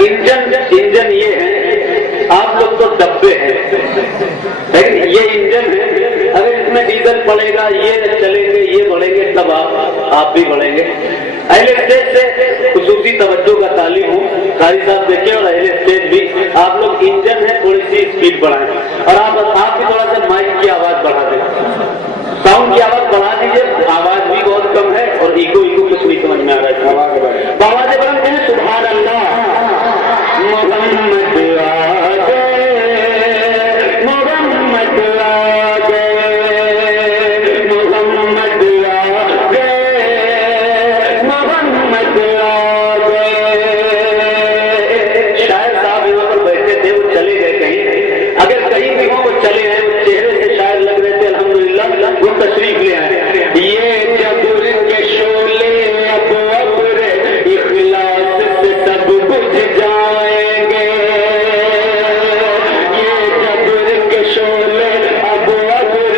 Engine ये है, आप लोग तो डब्बे हैं, लेकिन ये इंजन है। अगर इसमें डीजल पड़ेगा, ये चलेंगे, ये बढ़ेंगे, तब आप भी बढ़ेंगे। अहले स्टेज से खुसूसी तवज्जो का तालीम हूँ, कारी साहब देखिए, और अहले स्टेज भी, आप लोग इंजन है, थोड़ी सी स्पीड बढ़ाएं, और आप भी थोड़ा सा माइक की आवाज बढ़ा दें, साउंड की आवाज बढ़ा दीजिए। आवाज भी बहुत कम है और इको कुछ नहीं समझ में आ रहा है। आवाज बढ़ाते हैं, सुभान अल्लाह, मोहम्मद आ गए, मोहम्मद आ गए, मोहम्मद आ गए, मोहम्मद आ गए। शायर साहब यहाँ पर बैठे थे, वो चले गए कहीं, अगर कहीं भी वो चले हैं, चेहरे से शायर लग रहे थे, अल्हम्दुलिल्लाह वो तशरीफ ले आए। ये जबुर के शोले अब अब्र इखलास से सब बुझ जाएंगे, ये जबुर के शोले अब अब्र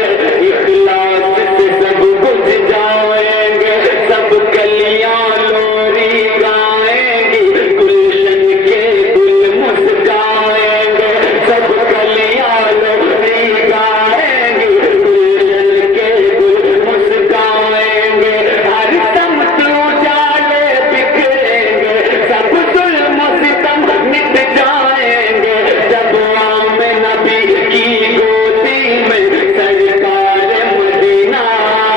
इखलास से सब बुझ जाएंगे, सब गलियां लोरी गाएंगी, गुलशन के गुल मुस्काएंगे, सब गलियां लोरी गाएंगी, गुलशन के गुल मुस्काएंगे, हर समत उजाले बिखरेंगे, सब जुल्म सितम मिट जाएंगे, जब आम नबी की गोदी में सरकार मदीना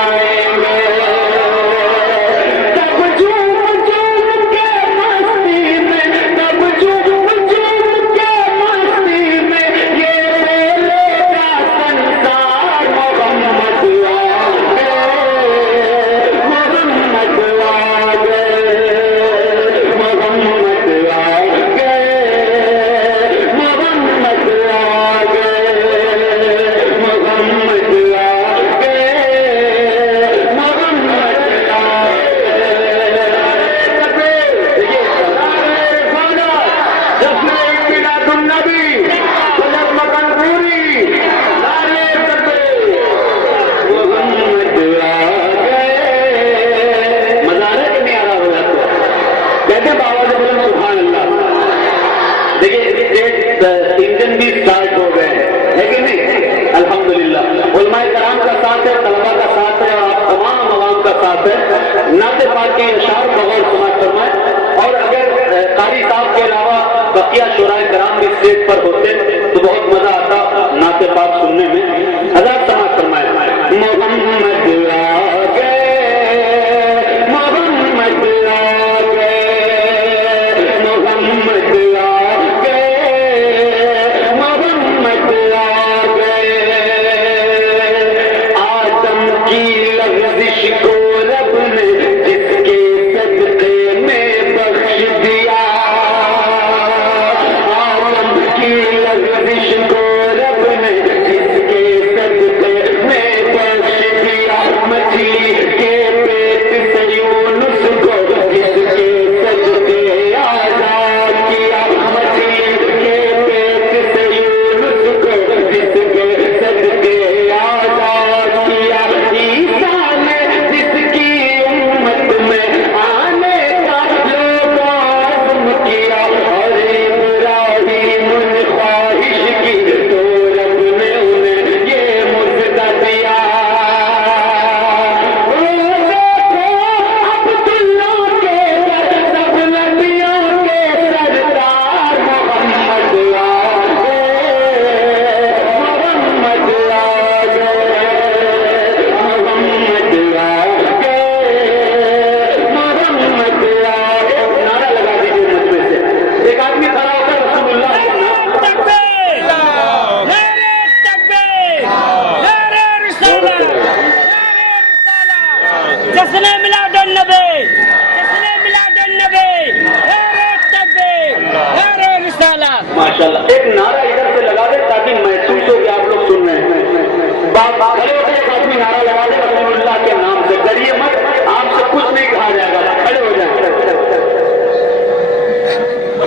आएंगे, तब झूम झूम के मस्ती में, तब झूम झूम के मस्ती में, ये बोलेगा संसार, मोहम्मद आ गए, मोहम्मद आ गए, मोहम्मद आ गए, मोहम्मद आ गए, मोहम्मद आ गए, मोहम्मद आ इंजन भी स्टार्ट हो गए हैं, है कि नहीं? अल्हम्दुलिल्लाह उलमाए कराम का साथ है, तलबा का साथ है, और आप तमाम अवाम का साथ है। नाते पाक के इशार बगौर समाज फरमाए, और अगर कारी साहब के अलावा बकिया शुराए कराम भी स्टेज पर होते तो बहुत मजा आता नाते पाक सुनने में। हज़रत समाज फरमाए, मोहम्मद आ गए, मोहम्मद आ गए, मोहम्मद आ गए, मोहम्मद आ गए, आदम की लफ्ज़िश को रब ने जिसके सदक़े में बख्श दिया, आदम की लफ्ज़िश को रब ने जिसके सदक़े में बख्श दिया, मछली के पेट से यूनुस को जिसके सदक़े आज़ाद किया, मछली के पेट से यूनुस को जिसके सदक़े आज़ाद किया, ईसा ने जिसकी उम्मत में आने का लोगों आज़म किया, और इब्राहीम ने ख्वाहिश की तो रब ने उन्हें ये मुद्दा दिया। वो देखो अब्दुल्ला के घर सब नबियों के सरदार, मोहम्मद आ गए, मोहम्मद आ गए, मोहम्मद आ गए, मोहम्मद आ गए। नारा लगा दीजिए मुझ में से, एक आदमी खड़ा होकर रसूलुल्लाह का नाम जश्न मिलादुन नबी, जश्न मिलादुन नबी, नारे तकबीर, नारे रिसालत। माशाल्लाह, एक नारा इधर से लगा दे ताकि महसूस हो कि आप लोग सुन रहे हैं। खड़े होकर एक आदमी नारा लगा दे रसूलुल्लाह के नाम से, डरिए मत, आपसे कुछ नहीं कहा जाएगा। खड़े हो जाए,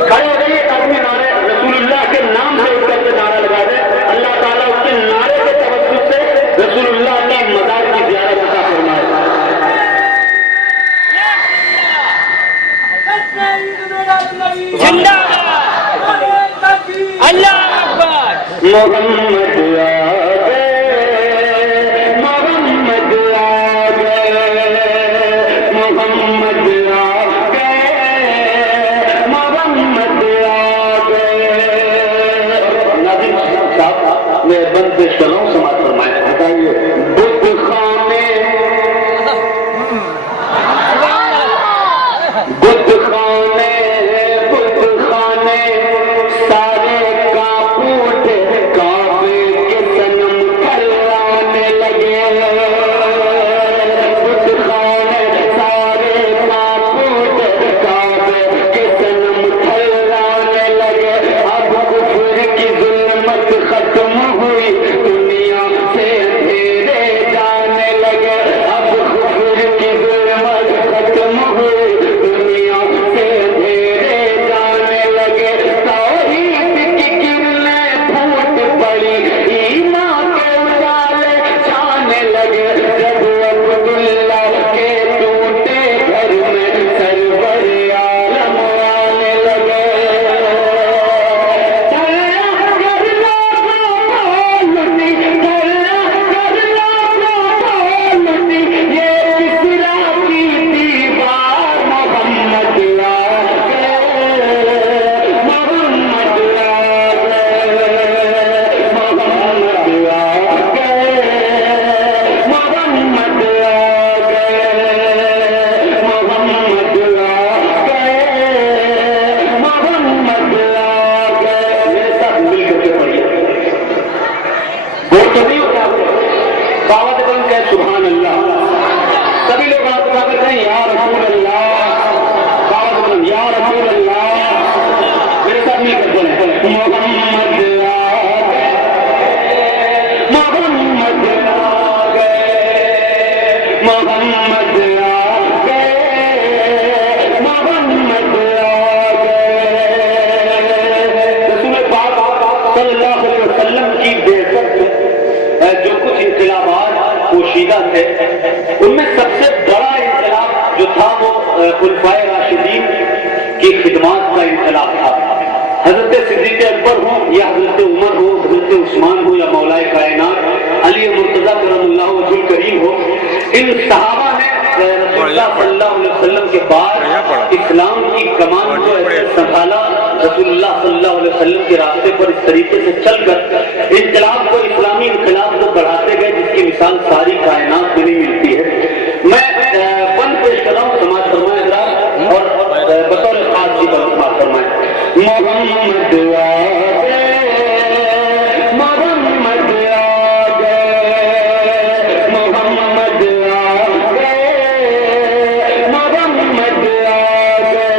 खड़े हो जाइए, एक आदमी नारे रसूलुल्लाह के नाम से उठकर के नारा लगा दे, अल्लाह ताला उसके नारे के तवज्जुह से रसूलुल्लाह के मज़ार की ज़ियारत अता फरमाए। जिंदाबाद। अल्लाह अकबर। मोहम्मद आ गए, मोहम्मद आ गए, मोहम्मद आ गए, मोहम्मद आ गए। नाज़िम साहब मैं बंद पेश कर रहा हूँ, समाज फरमाएं। बताइए बुत खाने, बुत खाने, बुत खाने सारे कांप उठे, काबे के सनम थर्राने लगे। बुत खाने सारे कांप उठे, काबे के सनम थर्राने लगे। अब कुफ्र की जुल्मत खत्म हुई, दुनिया से अंधेरे जाने लगे। अब कुफ्र की जुल्मत खत्म हुई, दुनिया से अंधेरे जाने लगे। तौहीद की किरणें फूट पड़ी, ईमान के उजाले छाने लगे। जब अब्दुल्ला के टूटे घर में सरवर आलम आने लगे। ये किसरा की दीवार, मोहम्मद आ गए, मोहम्मद आ गए, मोहम्मद आ गए, मोहम्मद आ गए, मोहम्मद आ गए, मोहम्मद आ गए। मेरे साथ मिल करके पढ़िए, बोल तो नहीं होता दावत करें कहें सुभान अल्लाह। सभी लोग हाथ उठाकर कहें या रसूल अल्लाह। दावत करें या रसूल अल्लाह। मेरे साथ मिलकर बोले मोहम्मद आ गए, मोहम्मद आ गए, मोहम्मद आ गए, मोहम्मद आ गए। रसूल पाक सल्लल्लाहु अलैहि वसल्लम की बेइज्जत में जो कुछ इनकलाबात पोशीदा थे, उनमें सबसे बड़ा इनकलाब जो था वो खुलफाए राशिदीन की खिदमत का इनकलाब था। हजरत सिद्दीक़ अकबर हो या हजरत उमर हो, हजरत उस्मान हो या मौलाए कायनात अली मुर्तज़ा करमुल्लाहु वजहुल करीम हो, इन सहाबा ने रसूलुल्लाह सल्लल्लाहु अलैहि वसल्लम के बाद इस्लाम की कमान को ऐसे संभाला। रसूलुल्लाह सल्लल्लाहु अलैहि वसल्लम के रास्ते पर इस तरीके से चलकर इनकलाब को, इस्लामी इनकलाब को बढ़ाते गए, जिसकी मिसाल सारी कायनात में नहीं मिलती है। मैं बंद पेश कर रहा हूँ, समाज फरमाए हज़रात, और बतौर खास की समाज फरमाए मोहम्मद आ गए, मोहम्मद आ गए, मोहम्मद आ गए, मोहम्मद आ गए।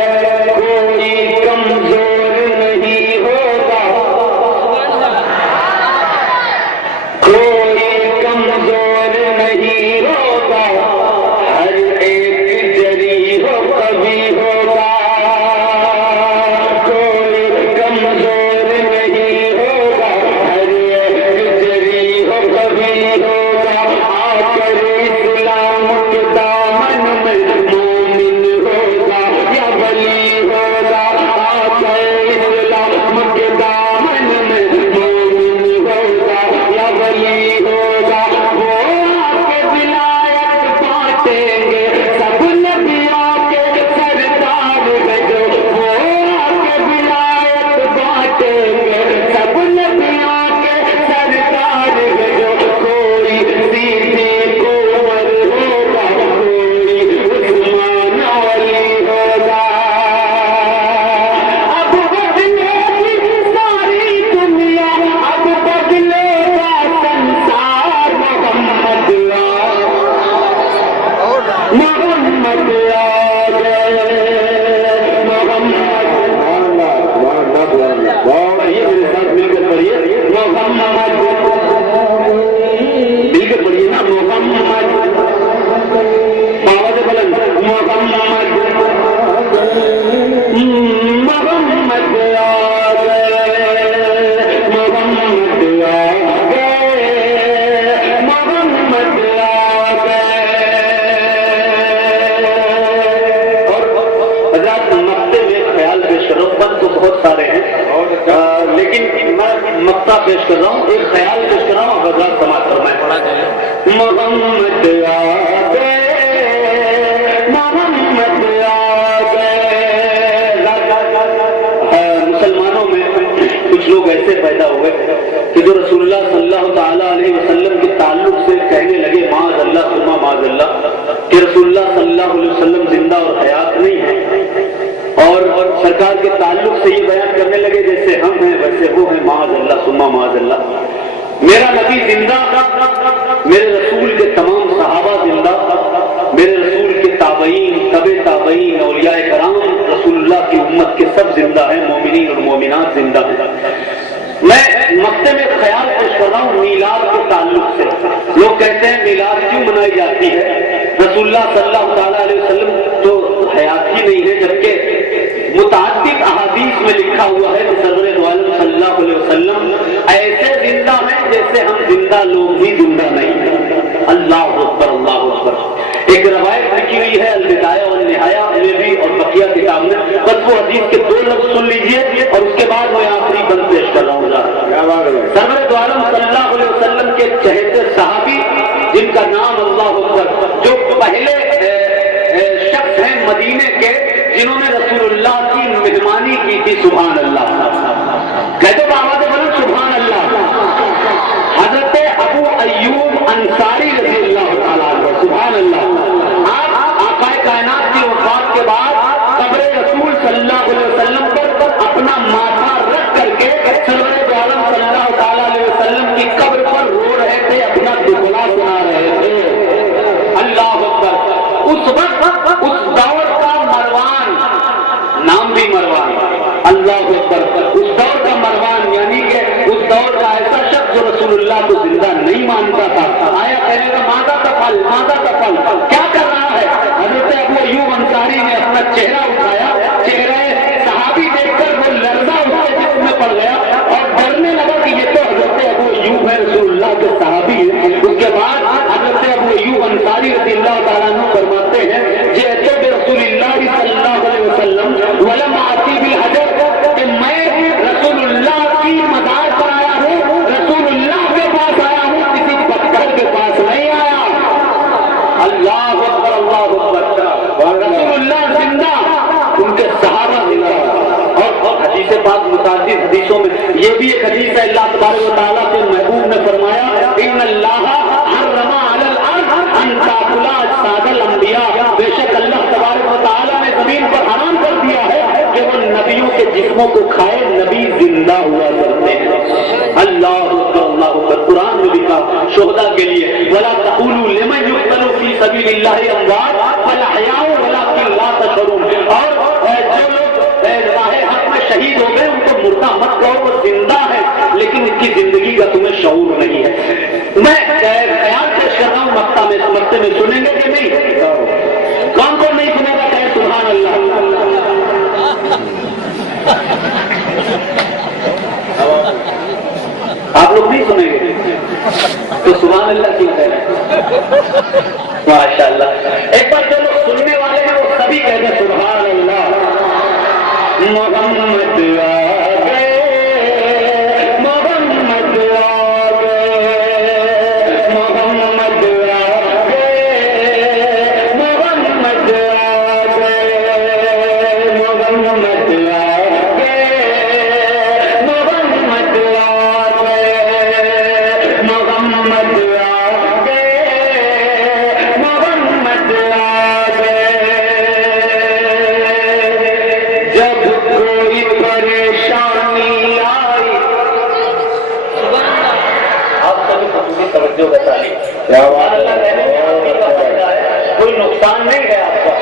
कोई कमजोर नहीं होगा, कोई कमजोर नहीं होगा, हर एक जरी हो कभी होगा। कोई कमजोर کر رہا ہوں، ایک خیال پیش کر رہا ہوں، حضرات سماعت فرمائیں. محمد آ گئے، محمد آ گئے. مسلمانوں میں کچھ لوگ ایسے پیدا ہوئے کہ جو رسول اللہ صلی اللہ تعالیٰ علیہ وسلم کے تعلق سے کہنے لگے معاذ اللہ ثم معاذ اللہ کہ رسول اللہ صلی اللہ علیہ وسلم زندہ اور حیات نہیں ہے، اور سرکار کے تعلق سے یہ بیان کرنے لگے جیسے ہم ہیں ویسے وہ ہیں، معاذ اللہ ثم معاذ اللہ. میرا نبی زندہ، میرے رسول کے تمام صحابہ زندہ، میرے رسول کے تابعین، تبع تابعین، اولیاء کرام، رسول اللہ کی امت کے سب زندہ ہیں، مومنین اور مومنات زندہ ہیں. میں مقطع میں خیال پیش کر رہا ہوں میلاد کے تعلق سے. لوگ کہتے ہیں میلاد کیوں منائی جاتی ہے؟ رسول اللہ صلی اللہ تعالیٰ علیہ وسلم تو حیات ہی نہیں ہے، جبکہ متعدد احادیث میں لکھا ہوا ہے کہ سرور دو عالم صلی اللہ علیہ وسلم ایسے زندہ ہیں جیسے ہم زندہ لوگ بھی زندہ نہیں ہیں. اللہ اکبر، اللہ اکبر. ایک روایت لکھی ہوئی ہے البدایہ والنہایہ میں بھی اور بقیہ کتاب میں، بس وہ حدیث کے 2 لفظ سن لیجئے اور اس کے بعد میں آخری بند پیش کر رہا ہوں. سرور دو عالم صلی اللہ علیہ وسلم کے چہیتے صحابی جن کا نام اللہ اکبر، جو پہلے شخص ہیں مدینے کے جنہوں نے رسول اللہ کی مہمانی کی تھی، سبحان اللہ. کہتے تو آواز بولو سبحان اللہ. حضرت ابو ایوب انصاری رضی اللہ تعالیٰ عنہ، سبحان اللہ. آپ آقا کائنات کی وفات کے بعد قبر رسول صلی اللہ علیہ وسلم پر اپنا ماتھا رکھ کر کے سرور دو عالم صلی اللہ تعالیٰ علیہ وسلم کی قبر پر رو رہے تھے، اپنا دکھلا سنا رہے تھے. اللہ اکبر. اس وقت اس دور کا مروان، نام بھی مروان، اللہ اکبر، اس دور کا مروان یعنی کہ اس دور کا ایسا شخص جو رسول اللہ کو زندہ نہیں مانتا تھا، آیا کہنے کا ماذا تفعل، ماذا تفعل، کیا کر رہا ہے؟ حضرت ابو ایوب انصاری نے اپنا چہرہ اٹھایا، چہرہ صحابی دیکھ کر وہ لرزہ اس کے جسم میں پڑ گیا اور ڈرنے لگا کہ یہ تو حضرت ابو ایوب ہے، رسول اللہ کے صحابی ہے. اس کے بعد حضرت ابو ایوب انصاری رضی اللہ تعالیٰ عنہ فرماتے ہیں جیسے رسول اللہ صلی اللہ علیہ وسلم ولم آتی بالحجر، کہ میں رسول اللہ کی مزار پر آیا ہوں، رسول اللہ کے پاس آیا ہوں، کسی پتھر کے پاس نہیں آیا. اللہ اکبر، اللہ اکبر. رسول اللہ زندہ، ان کے صحابہ زندہ. اور حدیث پاک متعدد حدیثوں میں یہ بھی ایک حدیث ہے، اللہ تبارک و تعالیٰ کے محبوب نے فرمایا ان اللہ حرم علی الارض ان تاکل اجساد الانبیاء، بے شک اللہ تبارک و تعالیٰ نے زمین پر حرام کر دیا ہے کہ وہ نبیوں کے جسموں کو کھائے، نبی زندہ ہوا کرتے ہیں. اللہ اکبر، اللہ اکبر. قرآن میں لکھا شہداء کے لیے ولا تقولوا لمن يقتل في سبيل الله اموات بل احياء ولكن لا تشعرون. اور جو لوگ راہ حق میں شہید ہو گئے ان کو مردہ مت کہو، وہ زندہ ہے لیکن ان کی زندگی کا تمہیں شعور نہیں ہے. میں خیال پیش کر رہا ہوں مقطع میں، اس مقطع میں سنیں گے کہ نہیں؟ کون کون نہیں سنے گا کہے سبحان اللہ. آپ لوگ نہیں سنیں گے تو سبحان اللہ کیوں کہہ رہے ہیں؟ ماشاء اللہ. ایک بار جو لوگ سننے والے ہیں وہ سبھی کہتے ہیں سبحان اللہ. محمد آ گئے، محمد آ گئے، محمد آ گئے، محمد آ گئے، محمد آ گئے، محمد آ گئے، محمد آ گئے، محمد آ گئے. جب کوئی پریشانی آئی، آپ سبھی خصوصی توجہ بتا لی، کوئی نقصان نہیں ہے آپ کا،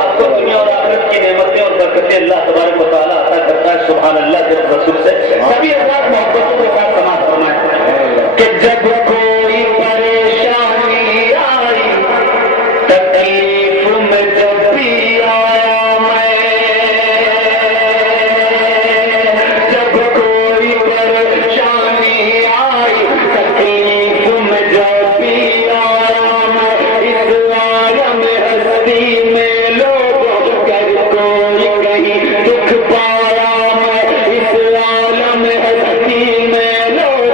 آپ کو دنیا اور آخرت کی نعمتیں اور برکتیں اللہ تبارک و تعالیٰ عطا کرتا ہے. سبحان اللہ. جب رسول سے سبھی حضرات محبتوں کے ساتھ سماعت فرمائیں کہ جب کوئی پریشانی آئی، تکلیف میں جب بھی آیا میں، جب کوئی پریشانی آئی، تکلیف میں جب بھی آیا میں، اس عالم ہستی میں لوگوں کر کوئی کہیں دکھ پایا میں، اس عالم ہستی میں لوگوں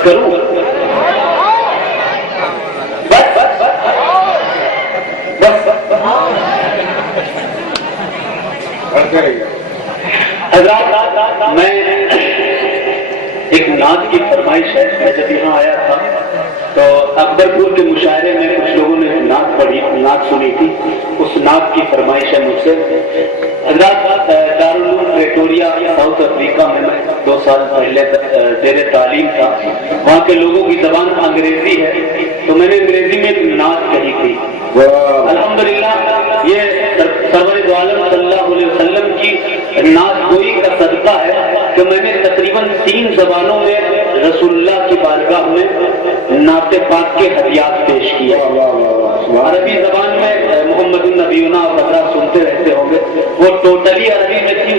بس کروں بس بس بس حضرات میں ایک نعت کی فرمائش ہے. میں جب یہاں آیا تھا تو اکبرپور کے مشاعرے میں کچھ لوگوں نے نعت پڑھی, نعت سنی تھی. اس نعت کی فرمائش ہے مجھ سے. حضرات دارالعلوم پریٹوریا ساؤتھ افریقہ میں 2 سال پہلے زیر تعلیم تھا. وہاں کے لوگوں کی زبان انگریزی ہے تو میں نے انگریزی میں ایک نعت کہی تھی. الحمدللہ یہ سرور دو عالم صلی اللہ علیہ وسلم کی نعت گوئی کا صدقہ ہے کہ میں نے تقریباً 3 زبانوں میں رسول اللہ کی بارگاہ میں نعت پاک کے ہدیات پیش کیے. عربی زبان میں محمد النبینا وغیرہ سنتے رہتے ہوں گے, وہ ٹوٹلی عربی میں تھی.